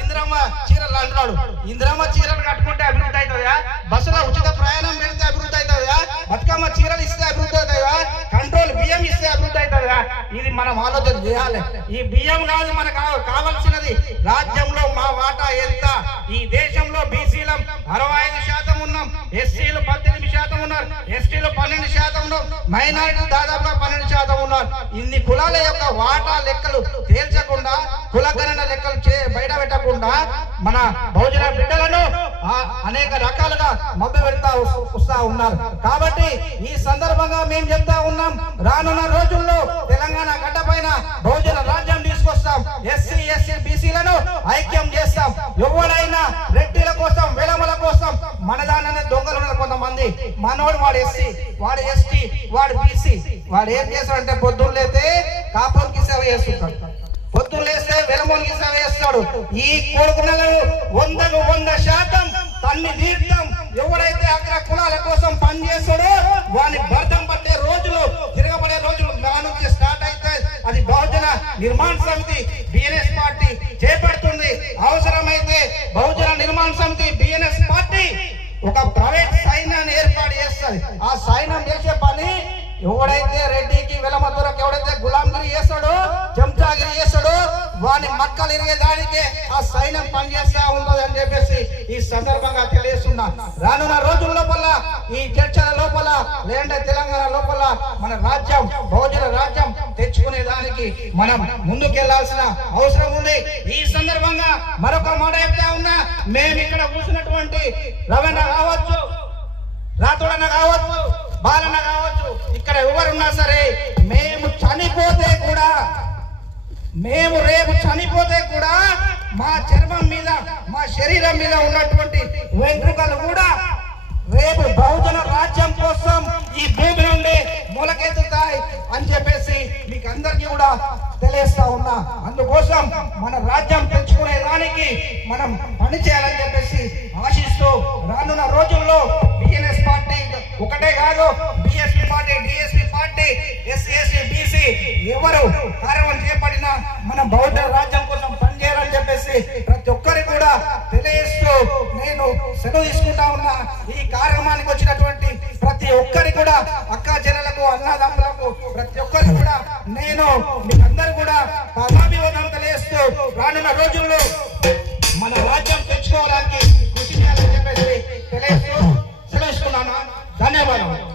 ఇందిరమ్మ చీరలు అంటున్నాడు. ఇందిరమ్మ చీరలు కట్టుకుంటే అభివృద్ధి అవుతుందా? బస్సులో ఉచిత ప్రయాణం పెడితే అభివృద్ధి అవుతుందా? బతుకమ్మ చీరలు ఇస్తే అభివృద్ధి అవుతుందా? కంట్రోల్ బియ్యం ఇస్తే అభివృద్ధి అవుతుందా? ఇది మనం ఆలోచన చేయాలి. ఈ బియ్యం కాదు మనకు కావాల్సినది. రాజ్యంలో మా వాటా ఎంత? ఈ దేశంలో బీసీలం 65% ఉన్నాం, ఎస్సీలు 18% ఉన్నారు, ఎస్టీలు 12% ఉన్నారు, మైనారిటీలు దాదాపుగా 12% ఉన్నారు. ఇన్ని కులాల యొక్క వాటా లెక్కలు తేల్చకుండా, కులగణన లెక్కలు బయట పెట్టకుండా మన బహుజన బిడ్డలను అనేక రకాలుగా మభ్య పెడతా వస్తా ఉన్నారు. కాబట్టి ఈ సందర్భంగా మేము చెప్తా ఉన్నాం, రానున్న రోజుల్లో తెలంగాణ గడ్డ పైన బహుజన రాజ్యం తీసుకొస్తాం. ఎస్సీ ఎస్సీ బీసీలను ఐక్యం చేస్తాం. ఎవరైనా రెడ్డిల కోసం, వెలమల కోసం మన దాని దొంగలు ఉన్నారు కొంతమంది. మనోడు వాడు ఎస్సీ, వాడు ఎస్టీ, వాడు బీసీ, వాడు ఏం చేస్తాడంటే పొద్దున్న లేతే కాపులకి సేవ చేస్తుంటాడు, పొద్దున్న లేస్తే వెలమోనికి సేవ చేస్తాడు. ఈ కొడుకులను 100% తన్ని తీర్థం. ఎవరైతే అక్కడ కులాల కోసం పనిచేస్తాడో వాని భర్తం పట్టే రోజులు, తిరగబడే రోజులు మా నుంచి స్టార్ట్ అయితే అది బహుజన నిర్మాణ సమితి బిఎన్ఎస్ పార్టీ చేపడుతుంది. అవసరమైతే బహుజన నిర్మాణ సమితి బిఎన్ఎస్ పార్టీ ఒక ప్రైవేట్ సైన్యాన్ని ఏర్పాటు చేస్తుంది. ఆ సైన్యం చేసే పని ఎవడైతే రెడ్డికి వెలమధురకు ఎవడైతే గులాంగిరి చేస్తాడో, చెంచాగిరి చేస్తాడో వాని మక్కలు ఇరిగేదానికే ఆ సైన్యం పనిచేస్తా ఉన్నది అని చెప్పేసి ఈ సందర్భంగా తెలియజేస్తున్నా. రానున్న రోజుల లోపల, ఈ చర్చల లోపల, లేదంటే తెలంగాణ లోపల మన రాజ్యం, బహుజన రాజ్యం తెచ్చుకునే దానికి మనం ముందుకెళ్లాల్సిన అవసరం ఉంది. ఈ సందర్భంగా మరొక మాట చెప్తా ఉన్నా, మేము ఇక్కడ కూర్చున్నటువంటి రవణ కావచ్చు, రాతోడన్న కావచ్చు, బాలన్న కావచ్చు, ఇక్కడ ఎవరున్నా సరే మేము చనిపోతే కూడా, మేము రేపు చనిపోతే కూడా మా చర్మం మీద, మా శరీరం మీద ఉన్నటువంటి వెంట్రుకలు కూడా రేపు బహుజన రాజ్యం కోసం ఈ భూమి నుండి మొలకెత్తుతాయి అని చెప్పేసి మీకు అందరికీ కూడా తెలియస్తా ఉన్నా. అందుకోసం మన రాజ్యం తెచ్చుకునే దానికి మనం పని చేయాలని చెప్పేసి ఆశిస్తూ, రానున్న రోజుల్లో బిఎన్ఎస్ పార్టీ ఒకటే కాదు, BSP party, DSP party, SC BC ఎవరు కార్యక్రమం చేపట్టినా మన బౌద్ధ రాజ్యం కోసం పనిచేయాలని చెప్పేసి ప్రతి ఒక్కరికి కూడా తెలియజేస్తూ నేను సెలవు తీసుకుంటా ఉన్నా. ఈ కార్యక్రమానికి వచ్చినటువంటి ప్రతి ఒక్కరికి కూడా, అక్క చెల్లెలకు, అన్నదమ్ములకు, ప్రతి ఒక్కరికి కూడా నేను మీకందరూ కూడా పాదాభివందనం తెలియజేస్తూ, రానున్న రోజుల్లో మన రాజ్యం తెచ్చుకోవడానికి కృషి చేయాలని చెప్పేసి తెలియజేస్తూ సెలవు తీసుకున్నాను. ధన్యవాదాలు.